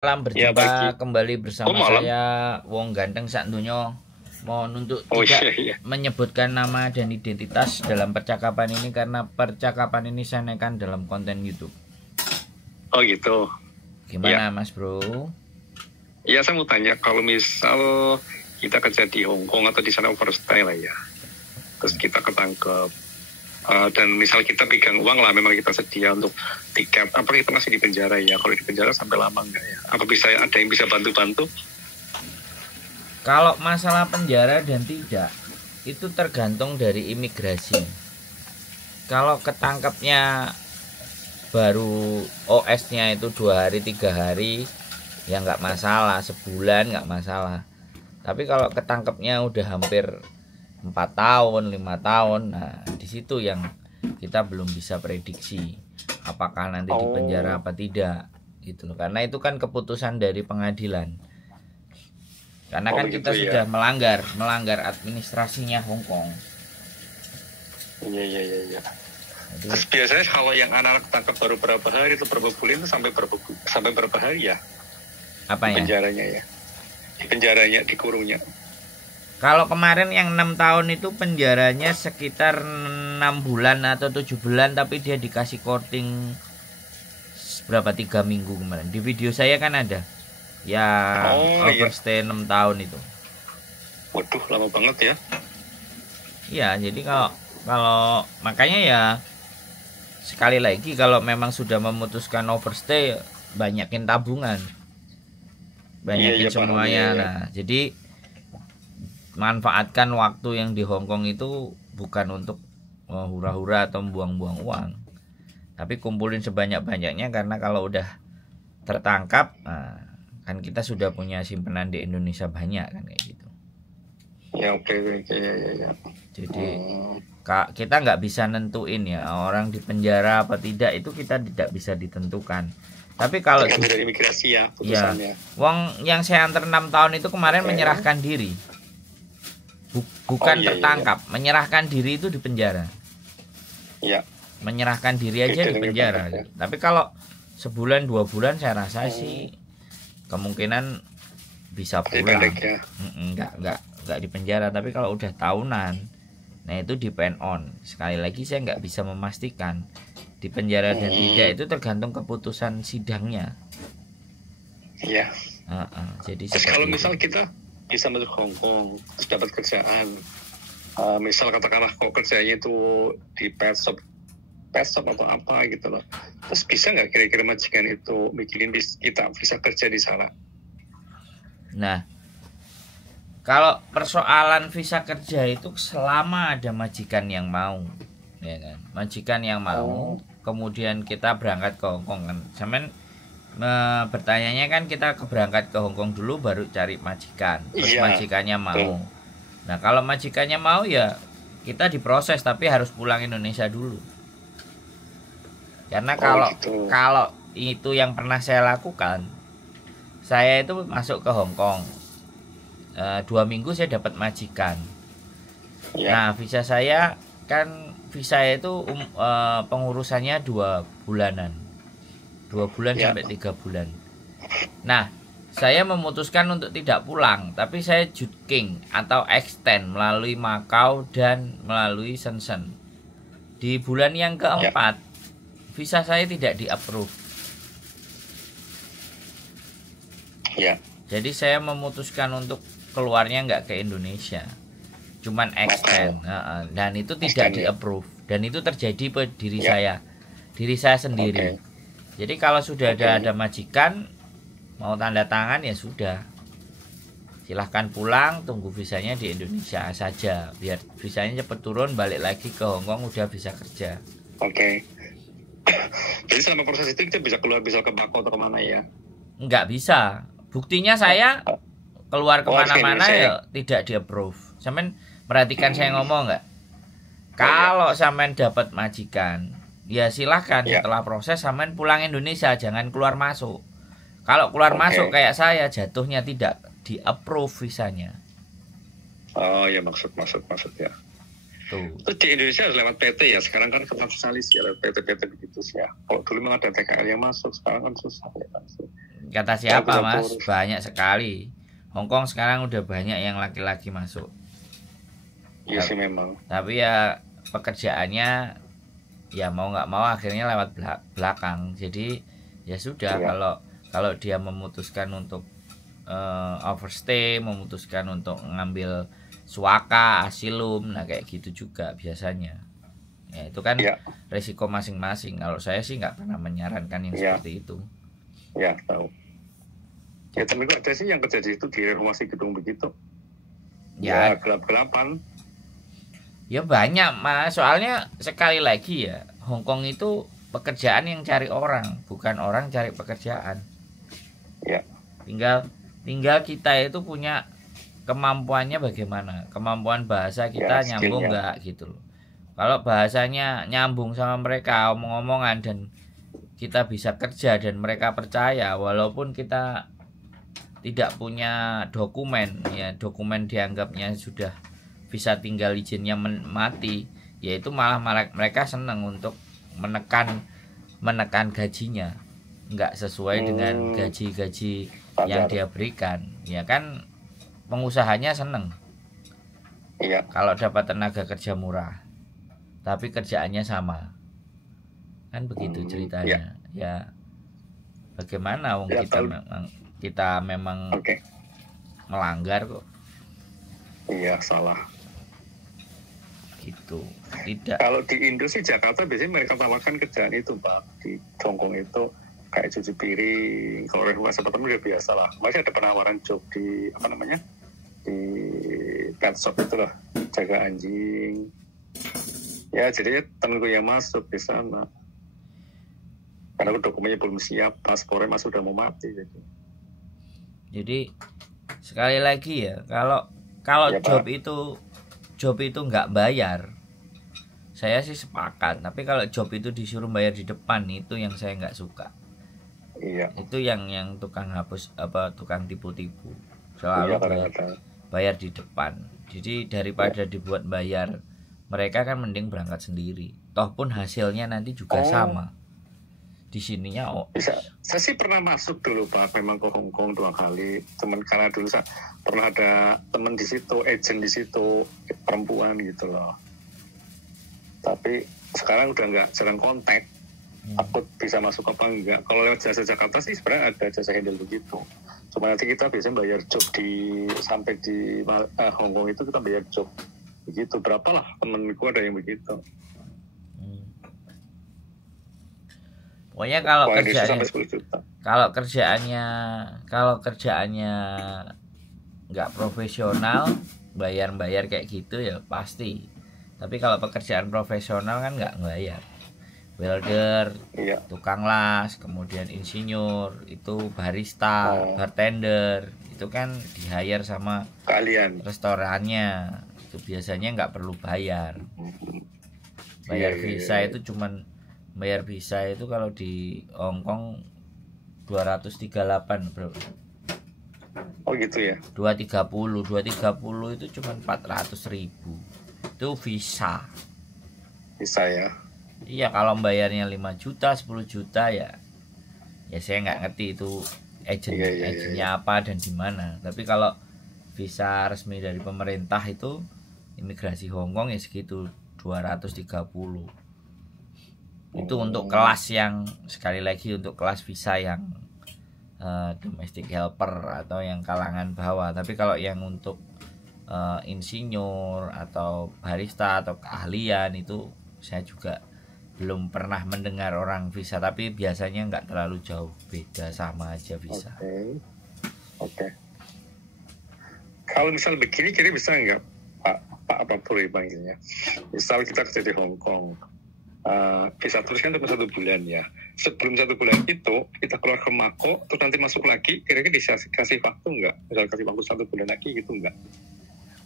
Malam Ya pagi. berjumpa kembali Oh bersama malam. saya Wong Ganteng sak donya. Mohon untuk Oh tidak iya iya. menyebutkan nama dan identitas dalam percakapan ini karena percakapan ini saya naikkan dalam konten YouTube. Oh gitu. Ya. Gimana Mas Bro? Ya saya mau tanya kalau misal kita kerja di Hong Kong atau di sana overstay lah ya. Terus kita ketangkep dan misal kita pegang uang lah, memang kita sedia untuk tiket. Apa kita masih di penjara ya? Kalau di penjara sampai lama enggak ya? Apa bisa ada yang bisa bantu-bantu? Kalau masalah penjara dan tidak, itu tergantung dari imigrasi. Kalau ketangkepnya baru OS-nya itu 2 hari 3 hari, ya nggak masalah, sebulan nggak masalah. Tapi kalau ketangkepnya udah hampir 4 tahun 5 tahun, nah di situ yang kita belum bisa prediksi apakah nanti di penjara apa tidak gitu loh, karena itu kan keputusan dari pengadilan, karena kan kita Begitu sudah ya. melanggar administrasinya Hong Kong. Iya iya iya iya. Jadi Terus biasanya kalau yang anak-anak tangkap baru berapa hari atau berapa bulan itu sampai berapa hari ya? apa Di ya? penjaranya ya. Di penjaranya, di kurungnya. Kalau kemarin yang 6 tahun itu penjaranya sekitar 6 bulan atau 7 bulan, tapi dia dikasih korting berapa 3 minggu kemarin. Di video saya kan ada yang Oh iya. overstay 6 tahun itu. Waduh, lama banget ya. Iya, jadi kalau kalau makanya ya sekali lagi, kalau memang sudah memutuskan overstay, banyakin tabungan. Iya Banyakin iya paham ya. semuanya. Ya. Nah, jadi manfaatkan waktu yang di Hong Kong itu bukan untuk hura-hura atau buang-buang uang, tapi kumpulin sebanyak-banyaknya, karena kalau udah tertangkap, nah, kan kita sudah punya simpenan di Indonesia banyak kan kayak gitu. Ya oke oke ya ya ya. Jadi kita nggak bisa nentuin ya orang di penjara apa tidak, itu kita tidak bisa ditentukan. Tapi kalau Tergantung dari imigrasi ya ya, putusannya. Wong yang saya antar 6 tahun itu kemarin menyerahkan diri. Bukan Oh, iya, tertangkap, menyerahkan diri itu di penjara. Iya. Menyerahkan diri aja di penjara. Ya. Tapi kalau sebulan 2 bulan saya rasa sih kemungkinan bisa pulang. Ya. Nggak di penjara. Tapi kalau udah tahunan, nah itu depend on. Sekali lagi saya nggak bisa memastikan di penjara dan tidak, itu tergantung keputusan sidangnya. Iya. Jadi terus kalau misal kita bisa masuk Hong Kong terus dapat kerjaan, misal katakanlah kok kerjanya itu di pet shop atau apa gitu loh, terus bisa nggak kira-kira majikan itu mikirin kita bisa kerja di sana? Nah, kalau persoalan visa kerja itu selama ada majikan yang mau, ya kan, majikan yang mau, kemudian kita berangkat ke Hong Kong kan, sampean bertanyanya kan kita berangkat ke Hong Kong dulu baru cari majikan, terus majikannya mau. Nah kalau majikannya mau ya kita diproses, tapi harus pulang Indonesia dulu, karena kalau itu yang pernah saya lakukan, saya itu masuk ke Hong Kong 2 minggu saya dapat majikan. Nah visa saya kan, visa itu pengurusannya 2 bulanan, 2 bulan sampai 3 bulan. Nah saya memutuskan untuk tidak pulang, tapi saya jutking atau extend melalui Macau dan melalui Shenzhen. Di bulan yang keempat visa saya tidak di approve. Jadi saya memutuskan untuk keluarnya nggak ke Indonesia, cuman extend, dan itu tidak di approve, dan itu terjadi pada diri saya sendiri. Jadi kalau sudah ada majikan mau tanda tangan ya sudah, silahkan pulang, tunggu visanya di Indonesia saja, biar visanya cepat turun, balik lagi ke Hong Kong udah bisa kerja. Jadi selama proses itu kita bisa keluar, bisa ke Bako atau kemana ya? Nggak bisa. Buktinya saya keluar kemana-mana ya tidak di approve. Sampean perhatikan saya ngomong nggak? Kalau sampean dapat majikan, ya silahkan setelah proses sampean pulang Indonesia, jangan keluar masuk. Kalau keluar masuk kayak saya, jatuhnya tidak di approve visanya. Oh ya, maksud ya. Terus di Indonesia harus lewat PT ya, sekarang kan sosialis ya, lewat PT begitu sih ya. Kalau dulu memang ada TKL yang masuk, sekarang kan susah ya langsung. Kata siapa Mas? Banyak sekali. Hong Kong sekarang udah banyak yang laki-laki masuk. Iya sih memang. Tapi ya pekerjaannya ya mau nggak mau akhirnya lewat belakang. Jadi ya sudah, kalau dia memutuskan untuk overstay, memutuskan untuk ngambil suaka, asilum, nah kayak gitu juga biasanya. Ya itu kan resiko masing-masing. Kalau saya sih nggak pernah menyarankan yang seperti itu. Ya tahu. Ya tapi kok ada sih yang terjadi itu di renovasi gedung begitu. Ya gelap-gelapan. Ya banyak Mas. Soalnya sekali lagi ya, Hong Kong itu pekerjaan yang cari orang, bukan orang cari pekerjaan. Ya. Tinggal kita itu punya kemampuannya bagaimana, kemampuan bahasa kita nyambung nggak gitu loh. Kalau bahasanya nyambung sama mereka, omong-omongan, dan kita bisa kerja dan mereka percaya, walaupun kita tidak punya dokumen, ya dokumen dianggapnya sudah bisa tinggal izinnya mati, yaitu malah mereka senang untuk menekan gajinya, nggak sesuai dengan gaji yang dia berikan, ya kan pengusahanya seneng kalau dapat tenaga kerja murah, tapi kerjaannya sama, kan begitu ceritanya. Ya bagaimana wong kita memang melanggar kok. Iya salah. Gitu. Tidak. Kalau di Indo sih Jakarta biasanya mereka tawarkan kerjaan itu Pak. Di Hongkong itu kayak cuci piring, kalau renovasi apartemen udah biasa lah. Masih ada penawaran job di di pet shop itu lah, jaga anjing. Ya jadinya temenku yang masuk di sana. Karena dokumennya belum siap, paspornya masih udah mau mati jadi sekali lagi ya, kalau ya, job itu nggak bayar, saya sih sepakat. Tapi kalau job itu disuruh bayar di depan, itu yang saya nggak suka. Iya. Itu yang tukang hapus tukang tipu-tipu selalu bayar di depan. Jadi daripada dibuat bayar, mereka kan mending berangkat sendiri. Toh pun hasilnya nanti juga sama. Di sininya bisa. Saya sih pernah masuk dulu Pak, memang ke Hong Kong 2 kali. Cuman karena dulu saya pernah ada teman di situ, agent di situ, perempuan gitu loh. Tapi sekarang udah nggak jarang kontak. Takut bisa masuk apa enggak. Kalau lewat jasa Jakarta sih sebenarnya ada jasa handle begitu. Cuma nanti kita biasanya bayar job sampai di Hong Kong itu kita bayar job begitu. Berapa lah temenku ada yang begitu. Pokoknya kalau kerjaannya nggak profesional, bayar kayak gitu ya pasti. Tapi kalau pekerjaan profesional kan nggak bayar. Welder, tukang las, kemudian insinyur, itu barista, bartender, itu kan di hire sama kalian restorannya. Itu biasanya nggak perlu bayar. Bayar visa itu cuman bayar visa itu kalau di Hong Kong 238 bro. Oh gitu ya. 230 itu cuma 400.000. Itu visa. Visa ya. Iya, kalau bayarnya 5 juta, 10 juta ya saya nggak ngerti itu agennya apa dan di mana. Tapi kalau visa resmi dari pemerintah itu imigrasi Hong Kong ya segitu 230. Itu untuk kelas yang, sekali lagi, untuk kelas visa yang domestic helper atau yang kalangan bawah. Tapi kalau yang untuk insinyur atau barista atau keahlian itu saya juga belum pernah mendengar orang visa. Tapi biasanya nggak terlalu jauh beda, sama aja visa. Oke. Kalau misal begini kira bisa nggak Pak apa boleh panggilnya? Misal kita kerja di Hong Kong. Bisa teruskan cuma 1 bulan ya. Sebelum 1 bulan itu kita keluar ke Mako, terus nanti masuk lagi, kira-kira bisa kasih waktu nggak? Misal kasih waktu 1 bulan lagi gitu nggak?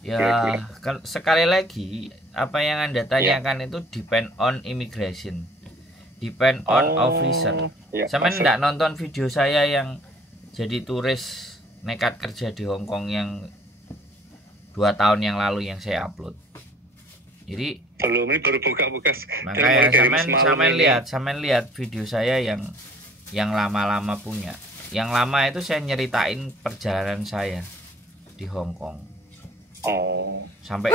Ya kan, sekali lagi apa yang Anda tanyakan itu depend on immigration, depend on officer. Sama nggak nonton video saya yang jadi turis nekat kerja di Hong Kong yang 2 tahun yang lalu yang saya upload. Jadi belum, ini baru buka-buka. Makanya sampean lihat video saya yang lama-lama punya. Yang lama itu saya nyeritain perjalanan saya di Hong Kong. Oh. Sampai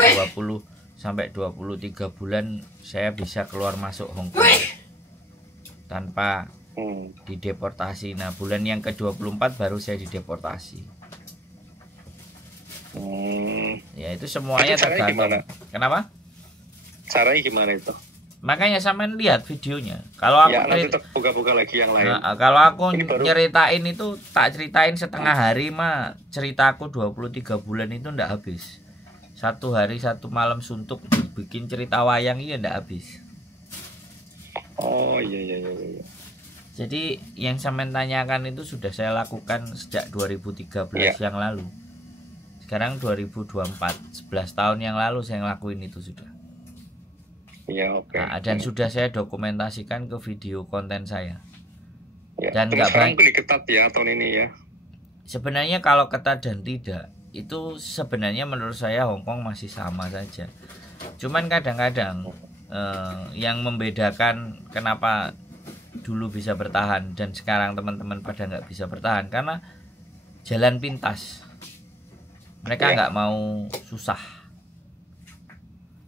23 bulan saya bisa keluar masuk Hong Kong tanpa dideportasi. Nah, bulan yang ke-24 baru saya dideportasi. Ya itu semuanya tergantung. Kenapa? Caranya gimana itu? Makanya sampean lihat videonya. Kalau aku nanti buka-buka lagi yang lain. Nah, kalau aku nyeritain itu tak ceritain setengah hari mah ceritaku 23 bulan itu ndak habis. 1 hari 1 malam suntuk bikin cerita wayang iya ndak habis. Oh iya. Jadi yang sampean tanyakan itu sudah saya lakukan sejak 2013 yang lalu. Sekarang 2024, 11 tahun yang lalu saya ngelakuin itu sudah. Ya, oke. Nah, dan sudah saya dokumentasikan ke video konten saya. Ya, dan nggak baik. Ketat ya tahun ini ya. Sebenarnya kalau ketat dan tidak, itu sebenarnya menurut saya Hongkong masih sama saja. Cuman kadang-kadang yang membedakan kenapa dulu bisa bertahan dan sekarang teman-teman pada nggak bisa bertahan karena jalan pintas. Mereka nggak mau susah.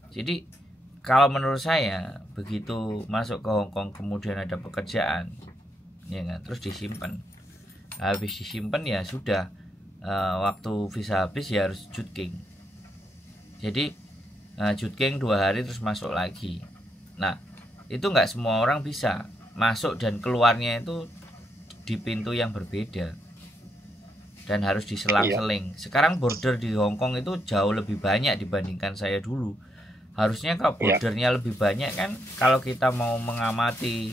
Jadi kalau menurut saya begitu masuk ke Hong Kong kemudian ada pekerjaan, ya kan, terus disimpan. Habis disimpan ya sudah, waktu visa habis ya harus jutking. Jadi jutking 2 hari terus masuk lagi. Nah itu nggak semua orang bisa masuk dan keluarnya itu di pintu yang berbeda dan harus diselang-seling. Sekarang border di Hong Kong itu jauh lebih banyak dibandingkan saya dulu. Harusnya kalau bordernya lebih banyak kan, kalau kita mau mengamati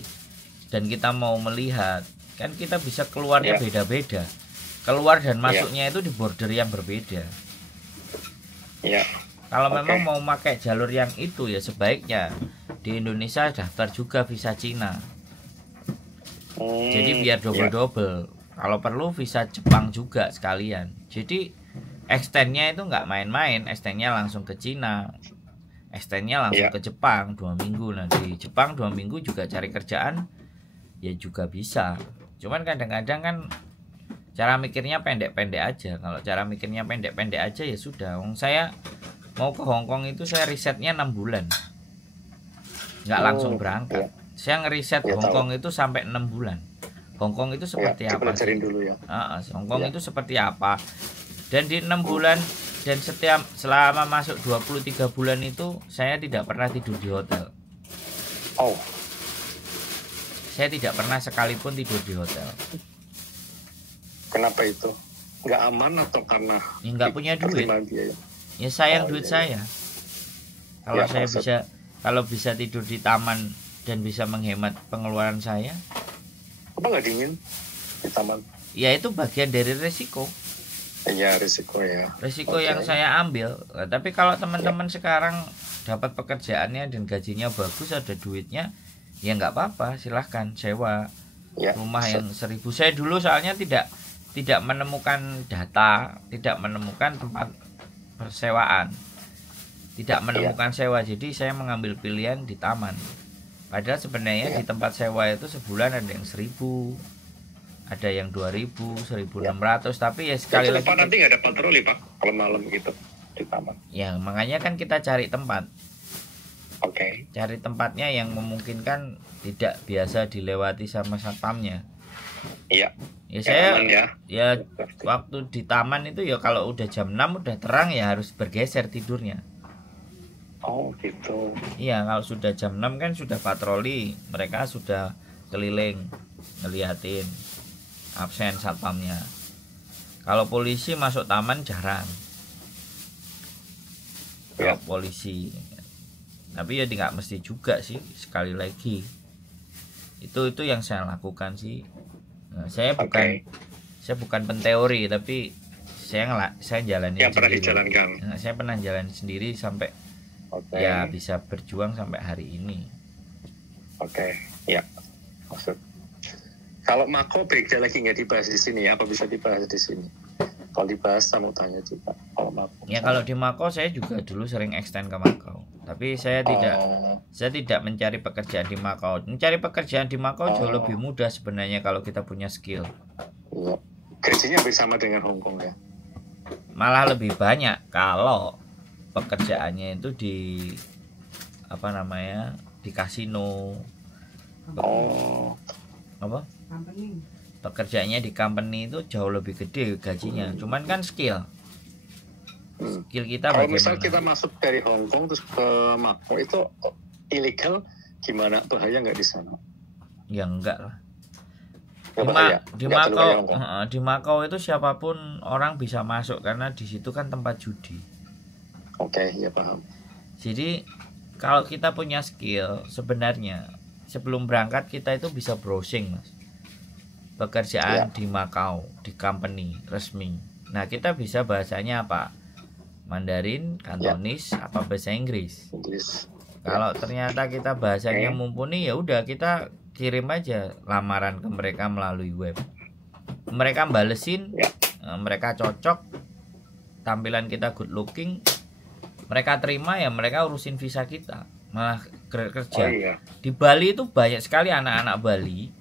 dan kita mau melihat kan kita bisa keluarnya beda-beda. Keluar dan masuknya itu di border yang berbeda. Kalau memang mau pakai jalur yang itu ya sebaiknya di Indonesia daftar juga visa Cina. Jadi biar double-double. Kalau perlu visa Jepang juga sekalian. Jadi extendnya itu nggak main-main, extendnya langsung ke Cina. Extendnya langsung ke Jepang 2 minggu. Nah di Jepang 2 minggu juga cari kerjaan ya juga bisa. Cuman kadang-kadang kan cara mikirnya pendek-pendek aja. Kalau cara mikirnya pendek-pendek aja ya sudah. Saya mau ke Hong Kong itu saya risetnya 6 bulan, nggak langsung berangkat. Saya ngeriset Hong Kong itu sampai 6 bulan. Hong Kong itu seperti apa sih? Dulu ya. Hong Kong itu seperti apa? Dan di 6 bulan dan selama masuk 23 bulan itu saya tidak pernah tidur di hotel. Saya tidak pernah sekalipun tidur di hotel. Kenapa itu? Nggak aman atau karena nggak punya duit? Ya sayang duit saya. Kalau saya bisa tidur di taman dan bisa menghemat pengeluaran saya. Apa nggak dingin di taman? Ya itu bagian dari resiko. Ya risiko ya. Risiko yang saya ambil. Tapi kalau teman-teman sekarang dapat pekerjaannya dan gajinya bagus, ada duitnya, ya nggak apa-apa, silahkan sewa rumah yang 1.000. Saya dulu soalnya tidak menemukan data, tidak menemukan tempat persewaan, tidak menemukan sewa. Jadi saya mengambil pilihan di taman. Padahal sebenarnya di tempat sewa itu sebulan ada yang 1.000. Ada yang 2.000, 1.600, tapi ya sekali lagi nanti nggak ada patroli Pak kalau malam gitu di taman. Ya makanya kan kita cari tempat. Cari tempatnya yang memungkinkan tidak biasa dilewati sama satpamnya. Ya saya ya waktu di taman itu ya kalau udah jam 6 udah terang ya harus bergeser tidurnya. Gitu. Iya, kalau sudah jam 6 kan sudah patroli, mereka sudah keliling ngeliatin absen satpamnya. Kalau polisi masuk taman jarang. Kalau polisi, tapi ya nggak mesti juga sih. Sekali lagi, itu yang saya lakukan sih. Nah, saya bukan penteori, tapi saya jalanin sendiri. Nah, saya pernah jalan sendiri sampai ya bisa berjuang sampai hari ini. Ya maksud. Kalau Mako beda lagi nggak dibahas di sini, apa bisa dibahas di sini? Kalau dibahas saya mau tanya juga. Kalau Mako. Ya kalau di Mako saya juga dulu sering extend ke Mako, tapi saya tidak mencari pekerjaan di Mako. Mencari pekerjaan di Mako jauh lebih mudah sebenarnya kalau kita punya skill. Iya. Gajinya hampir sama dengan Hong Kong ya. Malah lebih banyak kalau pekerjaannya itu di apa namanya, di kasino. Oh. Apa? Pekerjaannya di company itu jauh lebih gede gajinya. Cuman kan skill kita kalau bagaimana? misal kita masuk dari Hong Kong terus ke Macau itu ilegal gimana, bahaya nggak di sana? Ya enggak lah. Di Macau itu siapapun orang bisa masuk karena di situ kan tempat judi. Oke, ya paham. Jadi kalau kita punya skill, sebenarnya sebelum berangkat kita itu bisa browsing, Mas. Pekerjaan di Macau, di company resmi. Nah, kita bisa bahasanya apa? Mandarin, Kantonis, apa bahasa Inggris. Kalau ternyata kita bahasanya mumpuni, ya udah kita kirim aja lamaran ke mereka melalui web. Mereka balesin, mereka cocok, tampilan kita good looking, mereka terima, ya mereka urusin visa kita, malah kerja. Di Bali itu banyak sekali anak-anak Bali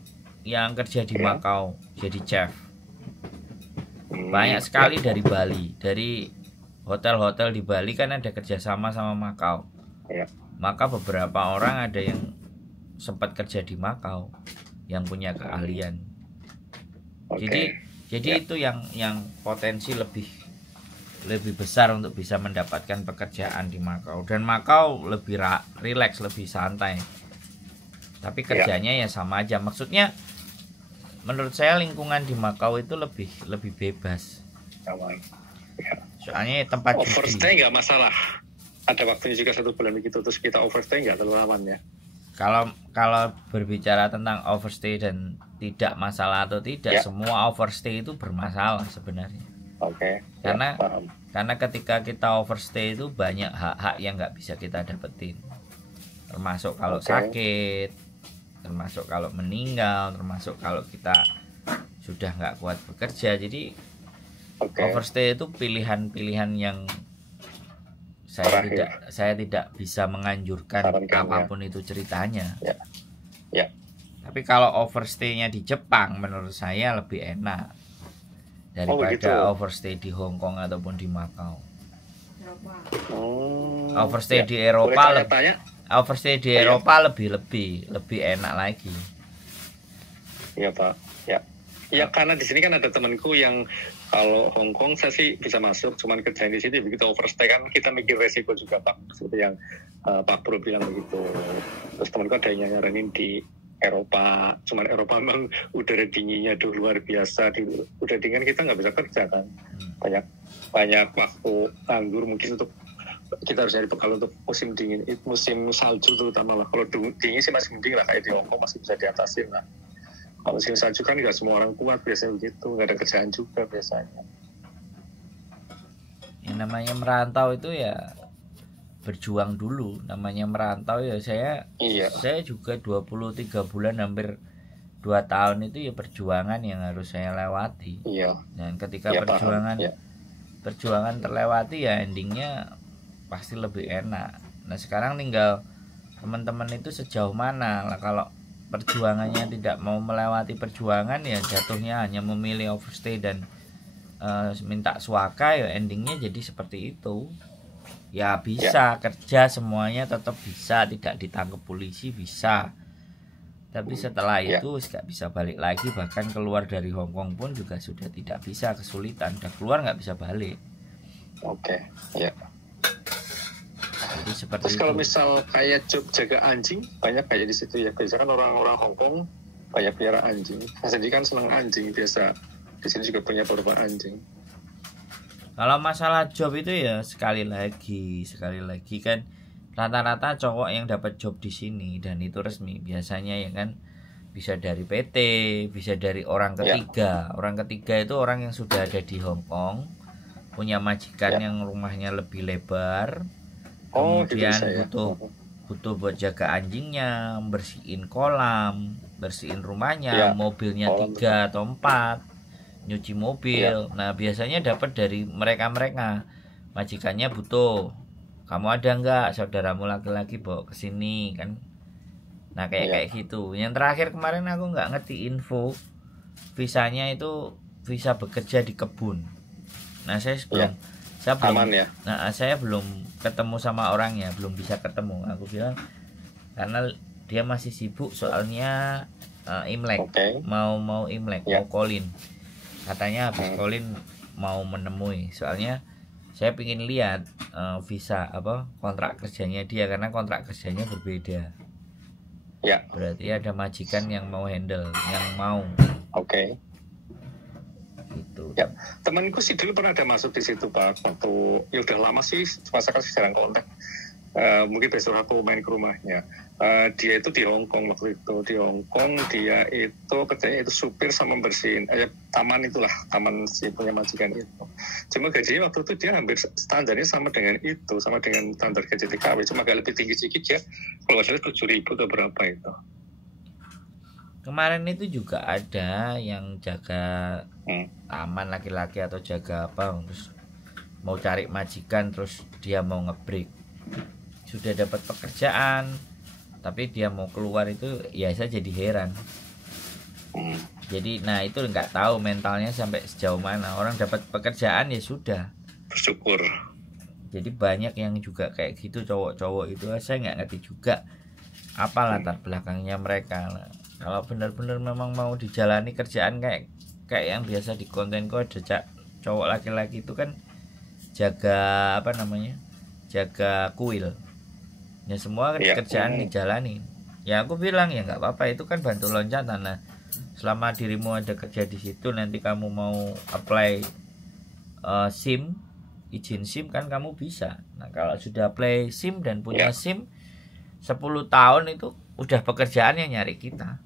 yang kerja di Macau jadi chef. Banyak sekali dari Bali, dari hotel-hotel di Bali kan ada kerjasama sama Macau. Maka beberapa orang ada yang sempat kerja di Macau yang punya keahlian. Jadi itu yang potensi lebih besar untuk bisa mendapatkan pekerjaan di Macau. Dan Macau lebih rileks, lebih santai. Tapi kerjanya ya sama aja. Maksudnya menurut saya lingkungan di Macau itu lebih bebas. Soalnya tempat overstay nggak masalah. Ada waktunya juga 1 bulan begitu, terus kita overstay nggak terlalu aman ya. Kalau berbicara tentang overstay dan tidak masalah atau tidak, semua overstay itu bermasalah sebenarnya. Karena ketika kita overstay itu banyak hak-hak yang nggak bisa kita dapetin, termasuk kalau sakit, termasuk kalau meninggal, termasuk kalau kita sudah nggak kuat bekerja. Jadi overstay itu pilihan-pilihan yang saya tidak bisa menganjurkan apapun itu ceritanya. Tapi kalau overstay-nya di Jepang menurut saya lebih enak daripada overstay di Hong Kong ataupun di Macau. Overstay di Eropa lebih enak lagi. Iya Pak. Ya karena di sini kan ada temanku yang kalau Hong Kong saya sih bisa masuk, cuman kerjaan di sini begitu overstay kan kita mikir resiko juga Pak, seperti yang Pak Bro bilang begitu. Terus temanku ada yang nyaranin di Eropa, cuman Eropa memang udara dinginnya luar biasa, udah dingin kita nggak bisa kerja kan, banyak waktu nganggur mungkin untuk kita harus cari bekal untuk musim dingin, musim salju terutama lah. Kalau dingin sih masih mending lah, kayak di Hong Kong masih bisa diatasin lah. Kalau musim salju kan nggak semua orang kuat biasanya begitu, nggak ada kerjaan juga biasanya. Yang namanya merantau itu ya berjuang dulu. Namanya merantau ya saya juga 23 bulan hampir 2 tahun itu ya perjuangan yang harus saya lewati. Dan ketika perjuangan terlewati ya endingnya pasti lebih enak. Nah sekarang tinggal teman-teman itu sejauh mana lah. Kalau perjuangannya tidak mau melewati perjuangan ya jatuhnya hanya memilih overstay dan minta suaka, ya endingnya jadi seperti itu. Ya bisa kerja semuanya tetap bisa, tidak ditangkap polisi bisa, tapi setelah itu nggak bisa balik lagi. Bahkan keluar dari Hong Kong pun juga sudah tidak bisa, kesulitan, udah keluar nggak bisa balik. Jadi seperti terus kalau misal kayak job jaga anjing banyak kayak di situ ya, biasanya kan orang-orang Hong Kong banyak pelihara anjing. Saya sendiri kan senang anjing, biasa di sini juga punya beberapa anjing. Kalau masalah job itu ya sekali lagi kan rata-rata cowok yang dapat job di sini dan itu resmi biasanya ya kan bisa dari PT, bisa dari orang ketiga. Orang ketiga itu orang yang sudah ada di Hong Kong, punya majikan yang rumahnya lebih lebar, kemudian butuh buat jaga anjingnya, bersihin kolam, bersihin rumahnya, mobilnya 3 atau 4, nyuci mobil. Nah biasanya dapat dari mereka majikannya butuh, kamu ada nggak saudaramu laki-laki bawa ke sini kan. Nah kayak gitu. Yang terakhir kemarin aku nggak ngerti info visanya itu visa bekerja di kebun. Nah saya belum, saya belum ketemu sama orangnya, belum bisa ketemu. Aku bilang karena dia masih sibuk soalnya Imlek, mau Imlek, mau call-in. Katanya habis call-in mau menemui. Soalnya saya ingin lihat visa kontrak kerjanya dia, karena kontrak kerjanya berbeda. Ya. Berarti ada majikan yang mau handle, yang mau. Gitu. Ya, temanku sih dulu pernah ada masuk di situ Pak. Waktu ya udah lama sih, masa kasih jarang kontak. Mungkin besok aku main ke rumahnya. Dia itu di Hong Kong waktu itu. Di Hong Kong dia itu kerjanya itu supir sama bersihin taman itulah, taman si punya majikan itu. Cuma gajinya waktu itu dia hampir standarnya sama dengan itu, sama dengan standar gaji TKW. Cuma agak lebih tinggi sedikit ya. Kalau nggak salah 7.000 atau berapa itu. Kemarin itu juga ada yang jaga taman laki-laki atau jaga apa, terus mau cari majikan, terus dia mau ngebreak. Sudah dapat pekerjaan tapi dia mau keluar itu, ya saya jadi heran. Jadi nah itu nggak tahu mentalnya sampai sejauh mana. Orang dapat pekerjaan ya sudah bersyukur. Jadi banyak yang juga kayak gitu, cowok-cowok itu. Saya nggak ngerti juga apa latar belakangnya mereka. Kalau benar-benar memang mau dijalani kerjaan kayak yang biasa di konten kok ada cowok laki-laki itu kan jaga jaga kuil. Ya semua kan kerjaan dijalani. Ya aku bilang ya nggak apa-apa, itu kan bantu loncatan. Nah selama dirimu ada kerja di situ, nanti kamu mau apply SIM, izin SIM kan kamu bisa. Nah kalau sudah apply SIM dan punya SIM 10 tahun itu udah pekerjaan yang nyari kita.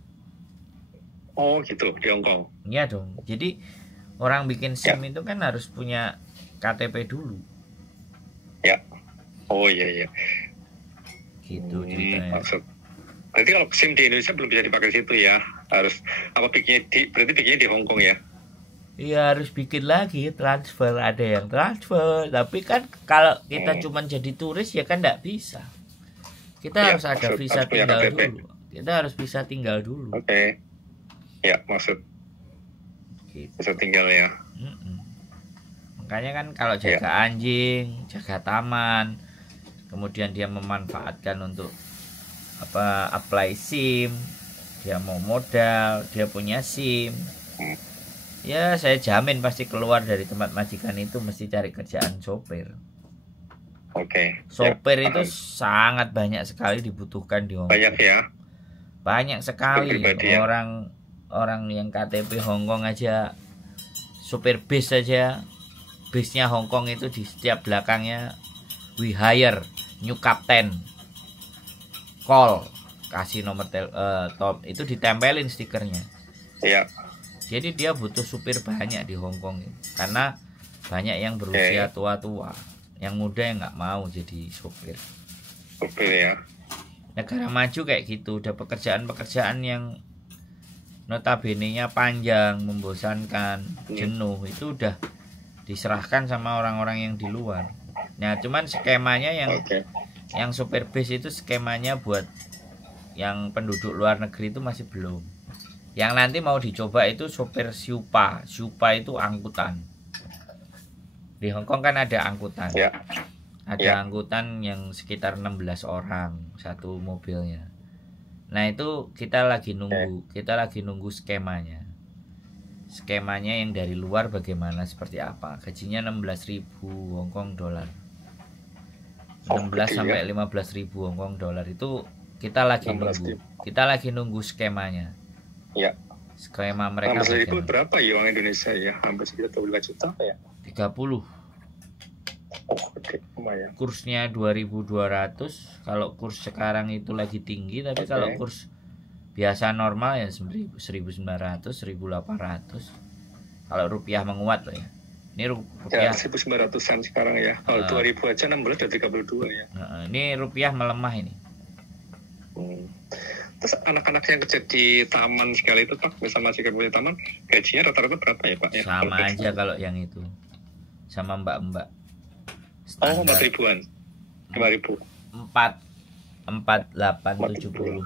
Oh gitu, di Hong Kong. Iya dong. Jadi orang bikin SIM itu kan harus punya KTP dulu. Ya. Oh iya. Gitu ceritanya. Maksud. Berarti kalau SIM di Indonesia belum bisa dipakai situ ya. Harus berarti bikinnya di Hong Kong ya. Iya harus bikin lagi transfer, ada yang transfer. Tapi kan kalau kita cuma jadi turis ya kan nggak bisa. Kita harus ada visa tinggal dulu. Kita harus bisa tinggal dulu. Ya maksud. Gitu. Bisa tinggal ya. Makanya kan kalau jaga anjing, jaga taman, kemudian dia memanfaatkan untuk apply SIM, dia mau modal, dia punya SIM, ya saya jamin pasti keluar dari tempat majikan itu mesti cari kerjaan sopir. Sopir itu sangat banyak sekali dibutuhkan di Hong Kong. Banyak ya. Banyak sekali orang yang KTP Hong Kong aja, supir bis saja, bisnya Hong Kong itu di setiap belakangnya we hire new captain, call, kasih nomor top itu ditempelin stikernya. Iya. Jadi dia butuh supir banyak di Hong Kong karena banyak yang berusia tua-tua, yang muda yang nggak mau jadi supir. Ya. Negara maju kayak gitu, udah pekerjaan yang notabene-nya panjang, membosankan, jenuh, itu udah diserahkan sama orang-orang yang di luar. Nah cuman skemanya yang supir bis itu skemanya buat yang penduduk luar negeri itu masih belum. Yang nanti mau dicoba itu supir Supa itu angkutan. Di Hong Kong kan ada angkutan. Ada angkutan yang sekitar 16 orang satu mobilnya. Nah itu kita lagi nunggu skemanya. Skemanya yang dari luar bagaimana, seperti apa. Gajinya 16.000 Hong Kong dolar. 16 sampai 15.000 Hong Kong dolar itu kita lagi nunggu. Kita lagi nunggu skemanya. Ya. Skema mereka. 16.000 berapa ya uang Indonesia ya? Hampir sekitar 2 juta ya? 30. Lumayan. Kursnya 2.200. Kalau kurs sekarang itu lagi tinggi, tapi kalau kurs biasa normal ya 1.900, 1.800. Kalau rupiah menguat loh ya. Ini rupiah 1.900-an sekarang ya. Kalau 2.000 aja 16 dan 32 ya. Ini rupiah melemah ini. Terus anak-anak yang kerja di taman sekali itu Pak, bersama jika punya taman, gajinya rata-rata berapa ya Pak? Sama aja kalau yang itu. Sama mbak-mbak. 4 ribuan. 5.000. 4, 8, 70.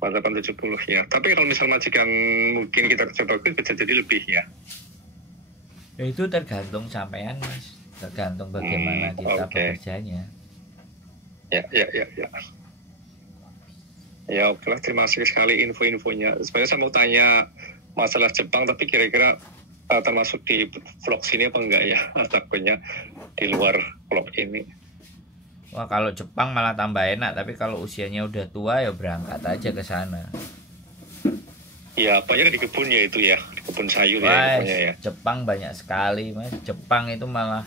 Matapan 70 ya. Tapi kalau misal majikan mungkin kita kerja bagus bisa jadi lebih ya. Ya itu tergantung sampean Mas, tergantung bagaimana kita bekerjanya. Ya. Ya oke lah, terima kasih sekali info-infonya. Sebenarnya saya mau tanya masalah Jepang, tapi kira-kira termasuk di vlog sini apa enggak ya? Takutnya di luar vlog ini. Wah kalau Jepang malah tambah enak, tapi kalau usianya udah tua ya berangkat aja ke sana. Ya, banyak di kebun ya itu ya, di kebun sayur. Wah, ya. Jepang banyak sekali Mas. Jepang itu malah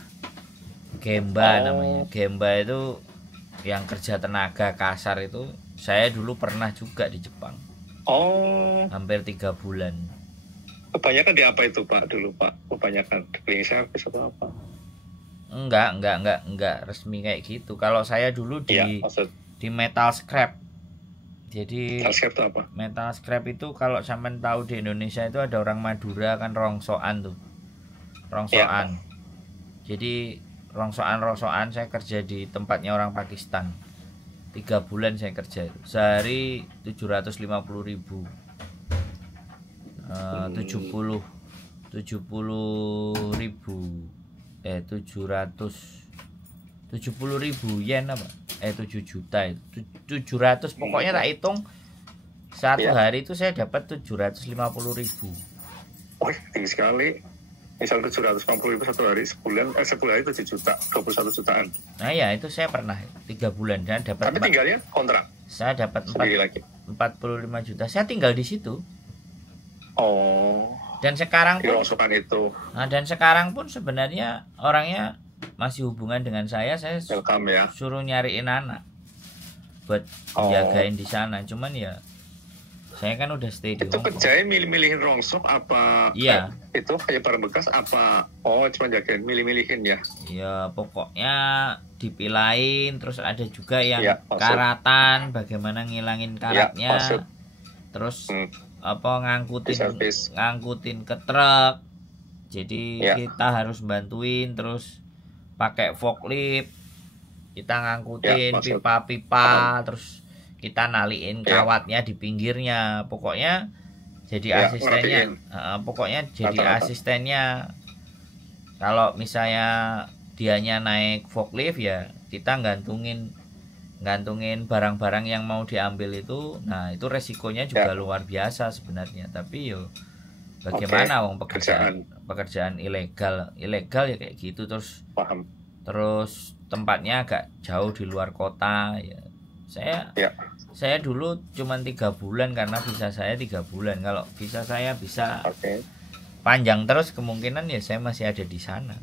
Gemba namanya. Gemba itu yang kerja tenaga kasar itu. Saya dulu pernah juga di Jepang. Oh. Hampir 3 bulan. Kebanyakan di apa itu Pak dulu Pak? Kebanyakan di cleaning service atau apa? Enggak resmi kayak gitu. Kalau saya dulu di metal scrap. Jadi metal scrap itu apa? Metal scrap itu kalau sampean tahu di Indonesia itu ada orang Madura kan rongsokan tuh. Rongsokan. Ya. Jadi rongsokan saya kerja di tempatnya orang Pakistan. 3 bulan saya kerja. Sehari 750.000. 70.000 yen apa? 7 juta itu. 700 pokoknya tak hitung satu hari itu saya dapat 750.000. Oh, tinggi sekali. Misal 750.000 satu hari, sebulan 7 hari 7 juta, 21 jutaan. Nah ya itu saya pernah 3 bulan dan dapat. Tapi tinggalnya kontrak. Saya dapat 45 juta. Saya tinggal di situ. Oh. Dan sekarang pun itu. Nah, dan sekarang pun sebenarnya orangnya masih hubungan dengan saya welcome, ya. Suruh nyariin anak buat jagain di sana. Cuman ya saya kan udah stay di Itu kerjanya milih-milihin rongsok apa? Iya. Itu kayak barang bekas apa? Oh, cuma jagain milih-milihin ya? Iya, pokoknya dipilain. Terus ada juga yang karatan, bagaimana ngilangin karatnya. Terus ngangkutin ke truk. Jadi kita harus bantuin, terus pakai forklift, kita ngangkutin pipa-pipa, terus kita naliin kawatnya di pinggirnya. Pokoknya jadi asistennya. Asistennya. Kalau misalnya dianya naik forklift ya kita gantungin barang-barang yang mau diambil itu. Nah itu resikonya juga luar biasa sebenarnya. Tapi yo bagaimana wong pekerjaan ilegal ya kayak gitu. Terus tempatnya agak jauh di luar kota ya. Saya dulu cuma 3 bulan karena visa saya 3 bulan. Kalau visa saya bisa panjang terus kemungkinan ya saya masih ada di sana.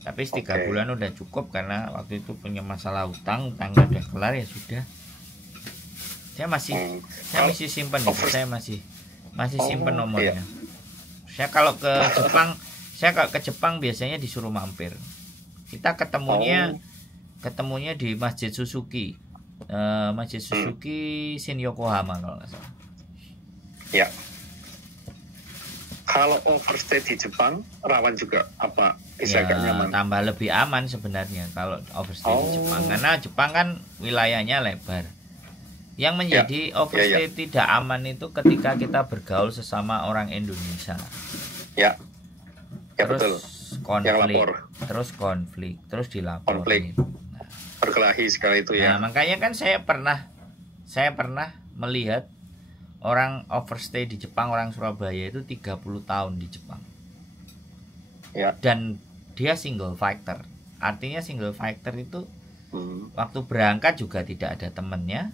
Tapi 3 bulan udah cukup karena waktu itu punya masalah utangnya udah kelar ya sudah. Saya masih simpen itu. Saya masih simpen nomornya. Saya kalau ke Jepang biasanya disuruh mampir. Kita ketemunya di Masjid Suzuki. Masjid Suzuki Shin Yokohama kalau nggak salah. Ya. Kalau overstay di Jepang rawan juga apa? Bisa agak nyaman. Tambah lebih aman sebenarnya kalau overstay di Jepang karena Jepang kan wilayahnya lebar. Yang menjadi overstay tidak aman itu ketika kita bergaul sesama orang Indonesia. Ya terus betul. konflik, terus dilaporin. Berkelahi sekali itu ya. Nah, makanya kan saya pernah melihat orang overstay di Jepang, orang Surabaya itu 30 tahun di Jepang. Ya. Dan dia single fighter. Artinya single fighter itu waktu berangkat juga tidak ada temennya.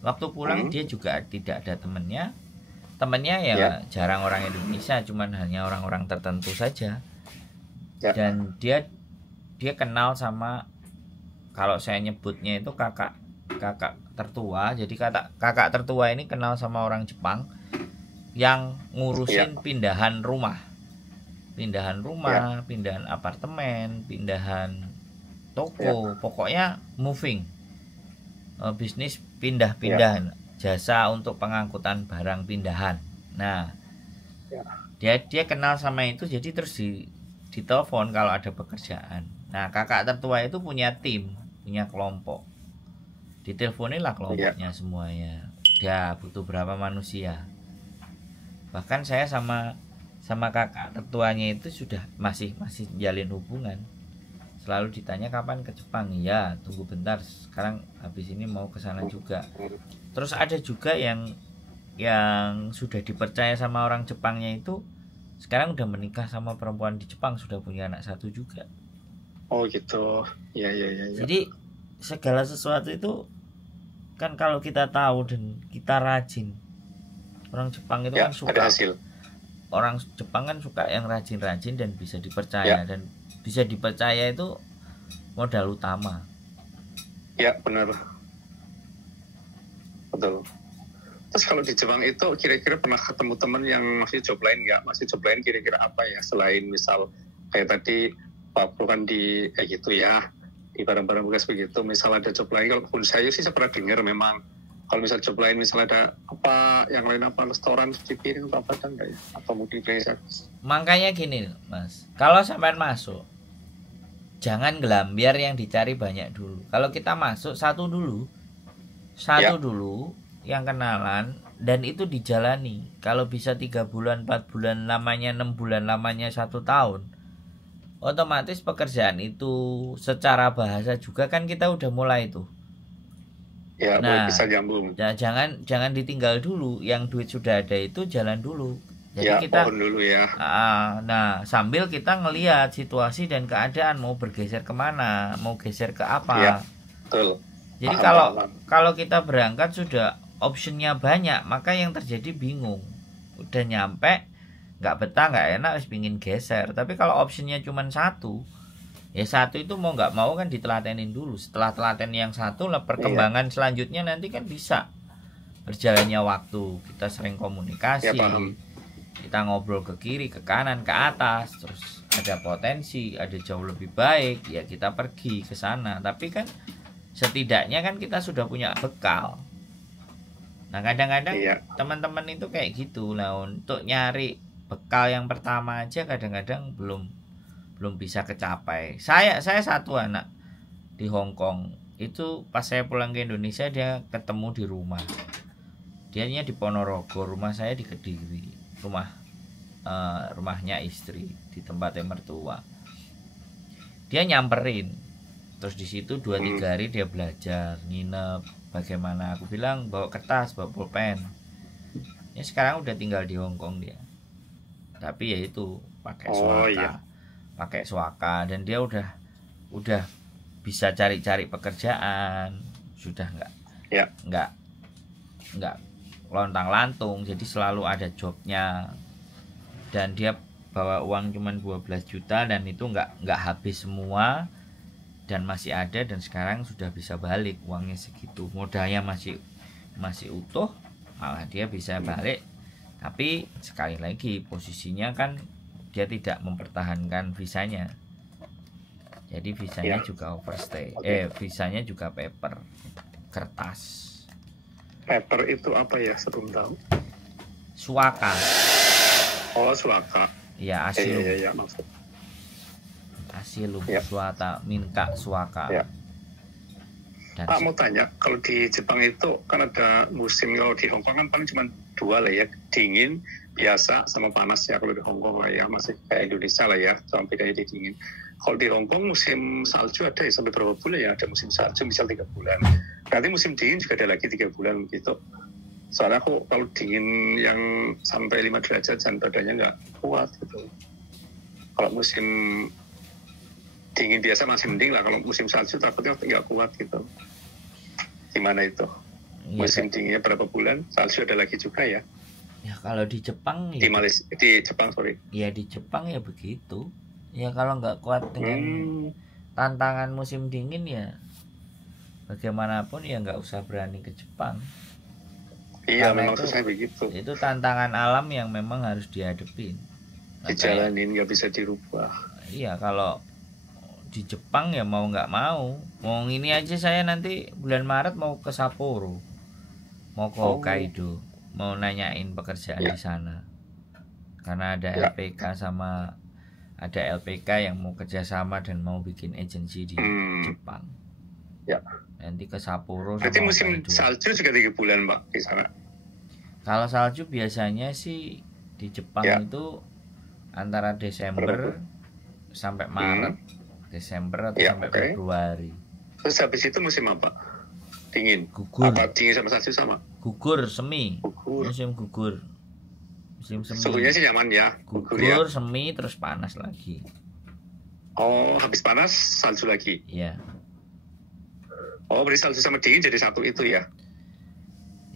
Waktu pulang dia juga tidak ada temennya. Temennya jarang orang Indonesia, cuman hanya orang-orang tertentu saja. Dan dia kenal sama, kalau saya nyebutnya itu kakak tertua. Jadi kakak tertua ini kenal sama orang Jepang yang ngurusin pindahan rumah, pindahan apartemen, pindahan toko, pokoknya moving, bisnis pindah-pindah, jasa untuk pengangkutan barang pindahan. Nah dia kenal sama itu, jadi terus ditelepon kalau ada pekerjaan. Nah kakak tertua itu punya tim, punya kelompok, diteleponin lah kelompoknya semuanya. dia butuh berapa manusia. Bahkan saya sama kakak tertuanya itu sudah masih jalin hubungan. Selalu ditanya kapan ke Jepang. Ya, tunggu bentar, sekarang habis ini mau ke sana juga. Terus ada juga yang sudah dipercaya sama orang Jepangnya itu sekarang udah menikah sama perempuan di Jepang, sudah punya anak satu juga. Oh gitu. Ya. Jadi segala sesuatu itu kan kalau kita tahu dan kita rajin. Orang Jepang itu ya, kan suka ada hasil. Orang Jepang kan suka yang rajin-rajin dan bisa dipercaya. Ya. Dan bisa dipercaya itu modal utama. Ya benar, betul. Terus kalau di Jepang itu kira-kira pernah ketemu teman yang masih job lain nggak? Masih job lain kira-kira apa ya? Selain misal kayak tadi Pak Bro kan di kayak gitu ya, di barang-barang bekas begitu. Misal ada job lain, kalau saya sih pernah dengar memang kalau misal job lain, misal ada apa yang lain, apa restoran, cuci piring, apa kan nggak ya? Atau mungkin cleaning service. Makanya gini Mas, kalau sampai masuk jangan gelambiar yang dicari banyak dulu. Kalau kita masuk satu dulu yang kenalan, dan itu dijalani. Kalau bisa 3 bulan, 4 bulan, lamanya 6 bulan, lamanya 1 tahun, otomatis pekerjaan itu secara bahasa juga kan kita udah mulai tuh. Ya, nah, bisa nyambung. Jangan ditinggal dulu. Yang duit sudah ada itu jalan dulu. Jadi ya, kita pohon dulu ya. Nah, sambil kita ngelihat situasi dan keadaan mau bergeser kemana, mau geser ke apa. Ya, betul. Jadi kalau kita berangkat sudah optionnya banyak, maka yang terjadi bingung. Udah nyampe nggak betah, nggak enak, harus pingin geser. Tapi kalau optionnya cuma satu, ya satu itu mau nggak mau kan ditelatenin dulu. Setelah telaten yang satu, perkembangan selanjutnya nanti kan bisa. Berjalannya waktu, kita sering komunikasi, kita ngobrol ke kiri, ke kanan, ke atas, terus ada potensi, ada jauh lebih baik, ya kita pergi ke sana. Tapi kan setidaknya kan kita sudah punya bekal. Nah kadang-kadang teman-teman itu kayak gitu. Nah untuk nyari bekal yang pertama aja kadang-kadang belum bisa kecapai. Saya satu anak di Hong Kong itu pas saya pulang ke Indonesia dia ketemu di rumah. Dianya di Ponorogo, rumah saya di Kediri, rumahnya istri di tempatnya mertua. Dia nyamperin, terus di situ 2-3 hari dia belajar, nginep, bagaimana. Aku bilang bawa kertas, bawa pulpen. Ya sekarang udah tinggal di Hong Kong dia. Tapi ya itu pakai pakai swaka, dan dia udah bisa cari-cari pekerjaan, sudah nggak lontang-lantung, jadi selalu ada jobnya. Dan dia bawa uang cuma 12 juta dan itu nggak habis semua dan masih ada, dan sekarang sudah bisa balik uangnya segitu. Modalnya masih utuh, malah dia bisa balik. Tapi sekali lagi posisinya kan dia tidak mempertahankan visanya. Jadi visanya juga overstay. Visanya juga paper, kertas. Paper itu apa ya, sebelum tahu? Suaka. Oh, suaka. Ya, asilum. Iya, maksud. Asilum, suata, minka, suaka. Ya. Pak mau tanya, kalau di Jepang itu kan ada musim, kalau di Hong Kong kan paling cuma 2 lah ya, dingin biasa sama panas ya. Kalau di Hong Kong lah ya, masih kayak Indonesia lah ya, cuma bedanya di dingin. Kalau di Hong Kong musim salju ada ya sampai berapa bulan ya? Ada musim salju misal 3 bulan. Nanti musim dingin juga ada lagi 3 bulan gitu. Soalnya aku kalau dingin yang sampai 5 derajat dan badannya nggak kuat gitu. Kalau musim dingin biasa masih mending lah, kalau musim salju takutnya nggak kuat gitu. Gimana itu? Musim dinginnya berapa bulan, salju ada lagi juga ya? Ya kalau di Jepang di Malaysia, di Jepang sorry. Ya di Jepang ya begitu. Ya kalau nggak kuat dengan tantangan musim dingin ya bagaimanapun ya nggak usah berani ke Jepang. Iya, memang susah begitu. Itu tantangan alam yang memang harus dihadapin. Dijalanin, nggak bisa dirubah. Iya, kalau di Jepang ya mau nggak mau ini aja, saya nanti bulan Maret mau ke Sapporo, mau ke Hokkaido, mau nanyain pekerjaan di sana. Karena ada LPK sama ada LPK yang mau kerjasama dan mau bikin agensi di Jepang. Ya. Nanti ke Sapporo. Berarti sama musim Hokkaido. salju juga 3 bulan Pak di sana. Kalau salju biasanya sih di Jepang Ya. itu antara Desember sampai Maret, Desember atau Ya, sampai oke. Februari. Terus habis itu musim apa? Dingin. Gugur. Apa dingin sama salju sama? Gugur semi. Gugur. Musim gugur. Musim semi. Suhunya sih nyaman ya. Gugur ya. semi terus panas lagi. Oh, habis panas salju lagi. Iya. Oh, berarti salju sama dingin jadi satu itu ya?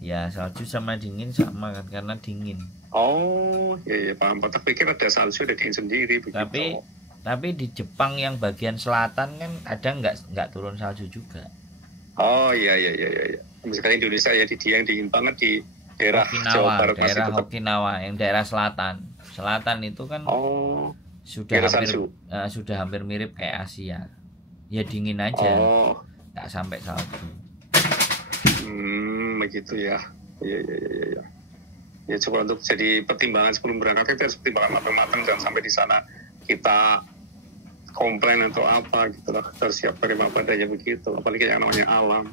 Ya, salju sama dingin sama kan karena dingin. Oh, ya paham. Tak pikir ada salju ada dingin sendiri begitu. Tapi di Jepang yang bagian selatan kan ada nggak turun salju juga. Oh iya. Misalkan Indonesia ya yang dingin banget di daerah Jawa Barat masih daerah tetap. Okinawa yang daerah selatan. Selatan itu kan sudah hampir mirip kayak Asia. Ya dingin aja. Nggak sampai salju. Begitu ya. Iya. Ya coba untuk jadi pertimbangan sebelum berangkat itu harus pertimbangan matang-matang, jangan sampai di sana kita komplain atau apa gitu lah. Harus siap terima padanya begitu, apalagi yang namanya alam.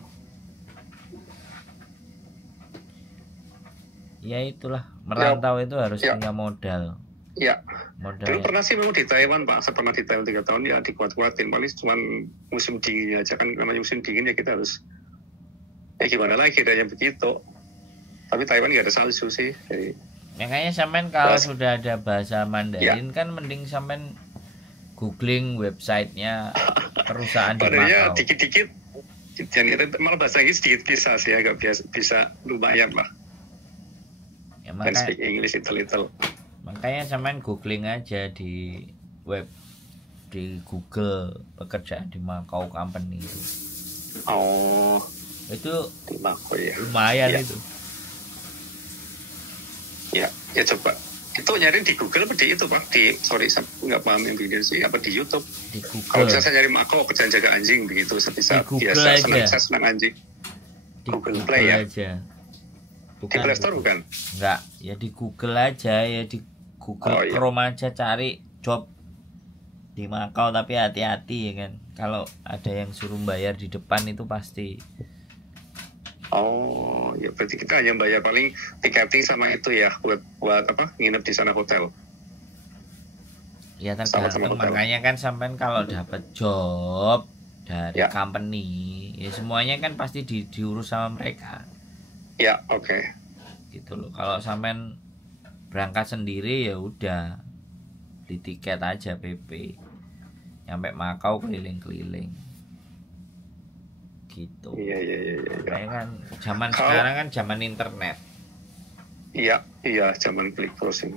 Ya itulah, merantau itu harus punya modal. Ya. Modal. Dulu pernah sih memang di Taiwan Pak, saya pernah di Taiwan 3 tahun ya dikuat-kuatin, paling cuma musim dinginnya aja kan, namanya musim dingin ya kita harus gimana lagi adanya begitu. Tapi Taiwan nggak ada salju sih. Jadi, makanya sampean kalau sudah ada bahasa Mandarin kan mending sampean googling websitenya perusahaan di Macau. Padahal dikit-dikit, malah bahasa Inggris sedikit bisa sih, agak bisa lumayan lah. Ya, dan speak English little. Makanya sampean googling aja di web, di Google pekerjaan di Macau company itu. Oh. Itu di Macau ya. Lumayan ya. Itu. Ya coba. Itu nyari di Google apa di itu Pak? Nggak paham yang begini sih. Apa di YouTube? Di Google. Kalau bisa saya nyari Macau kerjaan jaga anjing begitu. Bisa biasa saya senang anjing. Di Google Play ya. Aja. Bukan, di Play Store bukan? Enggak, ya di Google aja, ya di Google Chrome aja cari job di Macau, tapi hati-hati ya kan. Kalau ada yang suruh bayar di depan itu pasti. Oh, ya berarti kita hanya bayar paling tiketing sama itu ya buat apa? Nginep di sana hotel. Ya tergantung, makanya kan sampean kalau dapat job dari company, ya semuanya kan pasti diurus sama mereka. Ya, oke. Gitu loh. Kalau sampean berangkat sendiri ya udah di tiket aja PP. Nyampe Macau keliling-keliling. Gitu. Iya. Kayak kan zaman sekarang kan zaman internet. Iya, zaman klik browsing.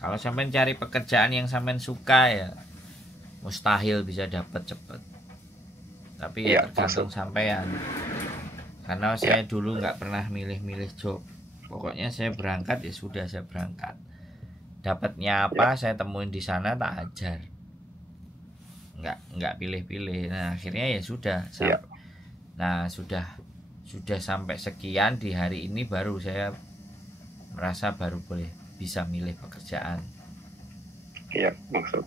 Kalau sampean cari pekerjaan yang sampean suka ya mustahil bisa dapat cepet. Tapi ya tergantung sampean. Karena saya dulu nggak pernah milih-milih job. Pokoknya saya berangkat ya sudah, saya berangkat. Dapatnya apa saya temuin di sana tak ajar. Nggak pilih-pilih. Nah akhirnya ya sudah. Nah sudah sampai sekian di hari ini baru saya merasa baru boleh bisa milih pekerjaan. Iya, maksud.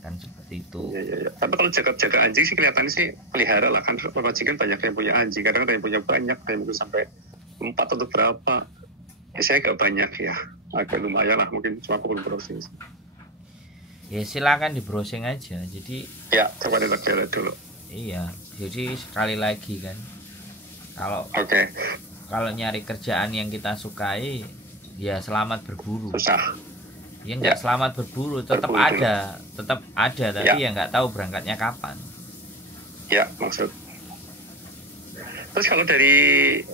Kan seperti itu. Iya. Tapi kalau jaga anjing sih kelihatannya sih pelihara lah kan. Majikan banyak yang punya anjing. Kadang ada yang punya banyak, ada yang mungkin sampai 4 atau berapa. Ya saya agak banyak ya. Agak lumayan lah, mungkin cuma aku belum browsing. Ya silakan di browsing aja. Jadi. Ya, coba lihat dulu. Iya, jadi sekali lagi kan, kalau nyari kerjaan yang kita sukai, ya selamat berburu. Susah. Ya nggak selamat berburu, tetap ada, tapi ya nggak tahu berangkatnya kapan. Ya, maksud. Terus kalau dari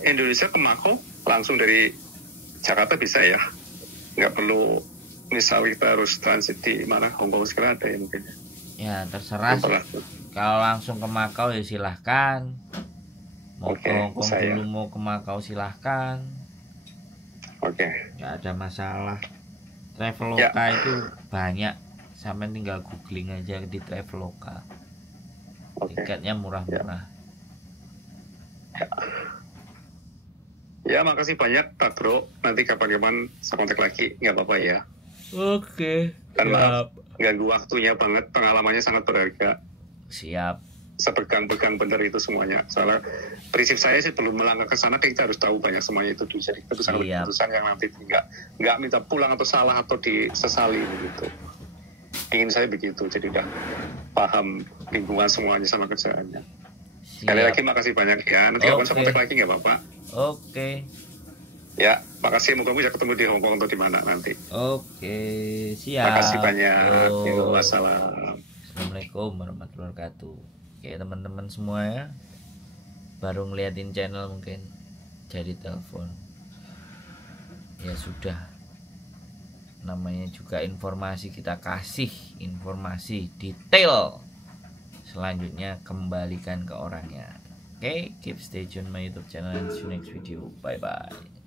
Indonesia ke Macau, langsung dari Jakarta bisa ya? Nggak perlu, misal kita harus transit di mana, Hongkong sekarang ada ya mungkin? Ya terserah. Kalau langsung ke Macau ya silahkan. Mau ke Hongkong dulu, mau ke Macau silahkan. Nggak ada masalah. Traveloka itu banyak. Sampai tinggal googling aja di Traveloka. Tiketnya murah-murah. Ya makasih banyak Pak Bro. Nanti kapan-kapan saya kontak lagi, nggak apa-apa ya. Oke. Dan maaf ganggu waktunya banget, pengalamannya sangat berharga. Siap. sepegang-pegang benar itu semuanya. Soalnya prinsip saya sih belum melangkah ke sana, kita harus tahu banyak semuanya itu dulu. Jadi kita bisa ambil keputusan yang nanti nggak minta pulang atau salah atau disesali gitu. Ingin saya begitu, jadi udah paham lingkungan semuanya sama kerjaannya. Sekali lagi makasih banyak ya. Nanti kapan saya kontak lagi nggak Bapak? Oke. Ya, makasih. Moga bisa ketemu di Hong Kong atau di mana nanti. Oke, siap. Makasih banyak. Wassalam. Assalamualaikum warahmatullahi wabarakatuh. Oke teman-teman semua ya, baru ngeliatin channel mungkin jadi telepon. Ya sudah, namanya juga informasi, kita kasih informasi detail. Selanjutnya kembalikan ke orangnya. Oke, keep stay tune my YouTube channel and see you next video. Bye bye.